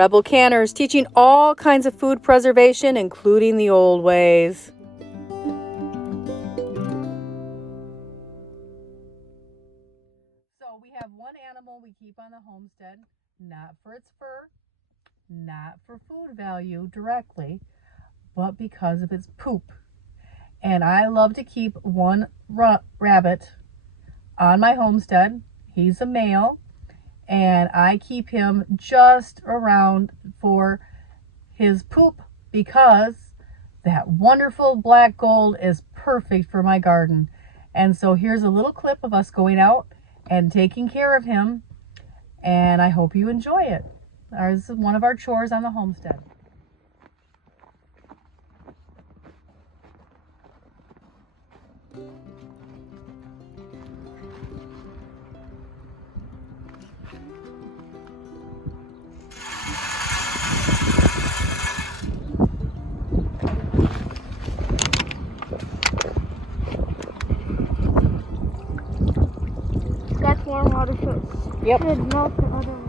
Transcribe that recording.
Rebel Canners, teaching all kinds of food preservation, including the old ways. So we have one animal we keep on the homestead, not for its fur, not for food value directly, but because of its poop. And I love to keep one rabbit on my homestead. He's a male, and I keep him just around for his poop because that wonderful black gold is perfect for my garden. And so here's a little clip of us going out and taking care of him, and I hope you enjoy it. This is one of our chores on the homestead. That's warm water, so it Yep. should melt the other